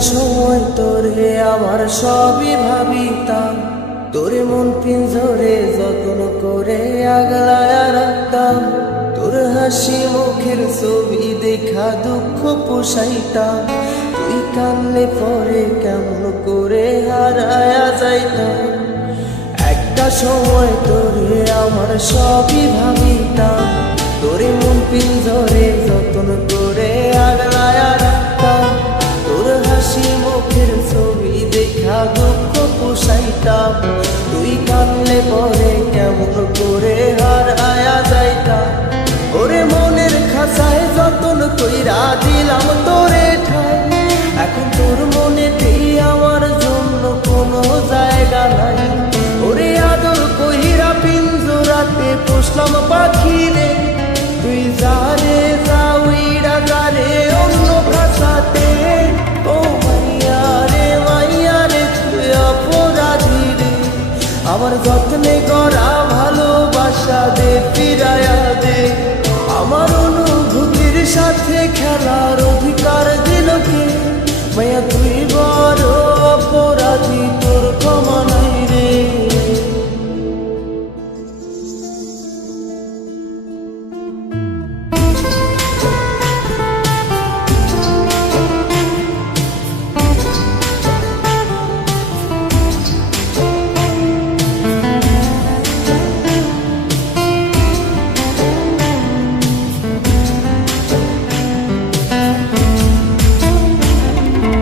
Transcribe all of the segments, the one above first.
সময় তোরে আমার সবই ভাবিতাম, তোরে মন পিঞ্জরে যত্ন করে আগলায়া রাখতাম। তোর হাসি মুখের ছবি দেখা দুঃখ পোষাইতাম, তুই কানলে পরে কেমন করে হারায়া যাইতাম। একটা সময় তোরে আমার সবই ভাবিতাম, তোরে মন পিঞ্জরে যত্ন করে আগলায়া রাখতাম। তোর হাসি মুখের ছবি দেখা দুঃখ পোষাইতাম, তুই কানলে পরে কেমন করে হারায়া যাইতাম। ওরে মনের খাঁচায় যতন কইরা দিলাম তোরে ঠাই, এখন তোর মনেতেই আমার জন্য কোনো জায়গা নাই। ওরে আদর কইরা পিঞ্জরাতে পুষলাম পাখি রে, তুই যারে যাওইরা যারে অন্য খাঁচাতে। ও মাইয়া রে তুই অপরাধী রে, আমার যত্নে করা ভালোবাসা দে ফিরায়া দে। আমার অনুভূতির সাথে খেলার অধিকার দিল কে? মায়া তুই বড় অপরাধী, তোর ক্ষমা নাই রে।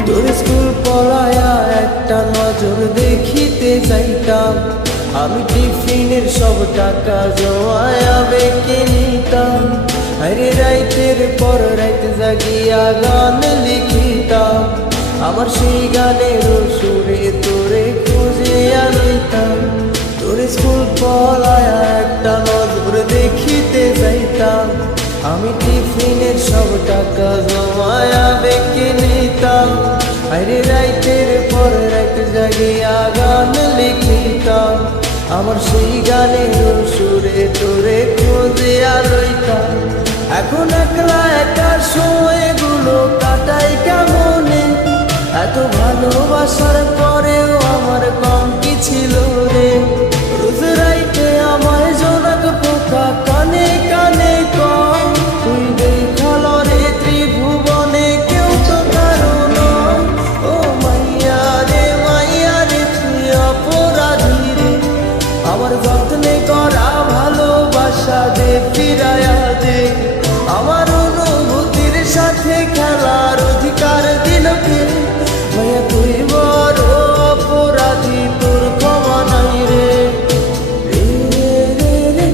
তোর স্কুল পড়ায়া একটা নজর দেখিতে যাইতাম, আমি টিফিনের সব টাকা জমায়া বেঁকে নিতাম। আরে রাইতের পর রাইত জাগিয়া গান লিখিতাম, আমার সেই গানের সুরে তোরে খুঁজিয়া লইতাম। তোর স্কুল পড়ায়া একটা নজর দেখিতে যাইতাম, আমি টিফিনের সব টাকা জমায়া বেঁকে নিতাম। আরে রাইতের পর রাইত জাগিয়া গান লিখিতাম, আমার সেই গানের সুরে তোরে খুঁজিয়া লইতাম। এখন একলা একা সময়গুলো কাটাই কেমনে, এত ভালোবাসার পরেও আমার কম কি ছিল রে। রোজ রাইতে আমায় জোনাক পোকা কানে কানে কম, তুই দেখাল রে ত্রিভুবনে কেউ তো কারো নয়। ও মাইয়া রে তুই অপরাধী রে, আমার যত্নে করা ভালোবাসা দে ফিরায়া দে। আমার অনুভূতির সাথে খেলার অধিকার দিল কে? মায়া তুই বড় অপরাধী, তোর ক্ষমা নাই রে। রে রে রে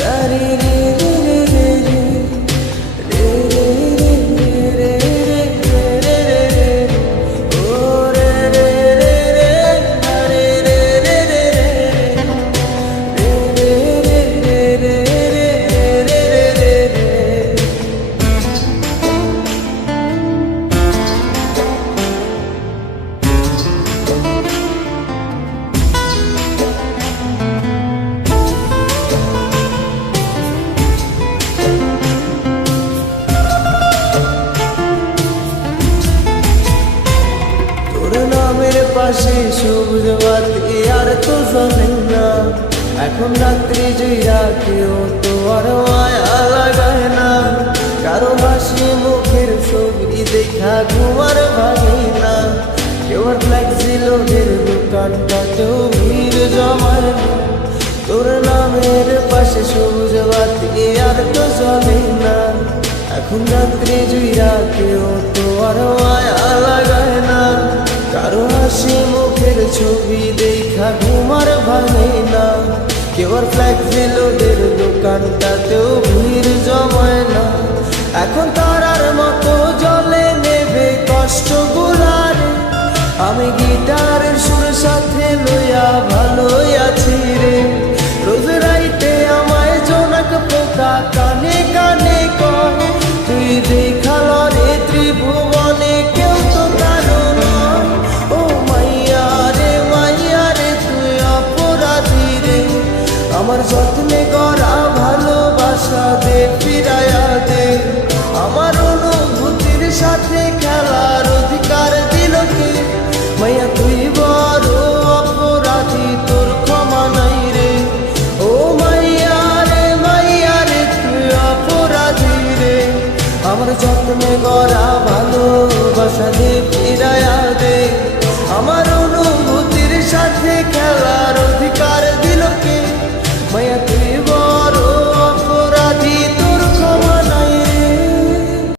গারি রে রে রে রে রে রে রে রে রে রে ও রে রে রে রে গারি রে রে রে রে রে রে রে রে রে। তোর নামের পাশে সবুজ বাতি আর তো জ্বলে না, এখন রাত্রি জুইরা কেউ তো আর মায়া লাগায় না। কারো হাসি মুখের ছবি দেখা ঘুমার ভাঙে না, কেউ আর ফ্লেক্সি লোকের দোকানটাতেও ভিড় জমায় না। তোর নামের পাশে সবুজ বাতি আর তো জ্বলে না, এখন রাত্রি জুইরা কেউ তো আর মায়া লাগায় না। কারো হাসি মুখের ছবি দেখা ঘুমার ভাঙে না, কেউ আর ফ্লেক্সি লোডের দোকানটাতেও ভিড় জমায় না। এখন তারার মতো জলে নেবে কষ্ট গুলারে, আমি গিটারের সুর সাথে লইয়া ভালোই আছি রে। রোজ রাইতে আমায় জোনাক পোকা কানে কানে কয়, তুই দেখাল রে ত্রিভুবনে কেউ তো কারো নয়। ও মাইয়া রে তুই অপরাধী রে, আমার যত্নে করা ভালোবাসা দে ফিরায়া দে। আমার অনুভূতির সাথে খেলার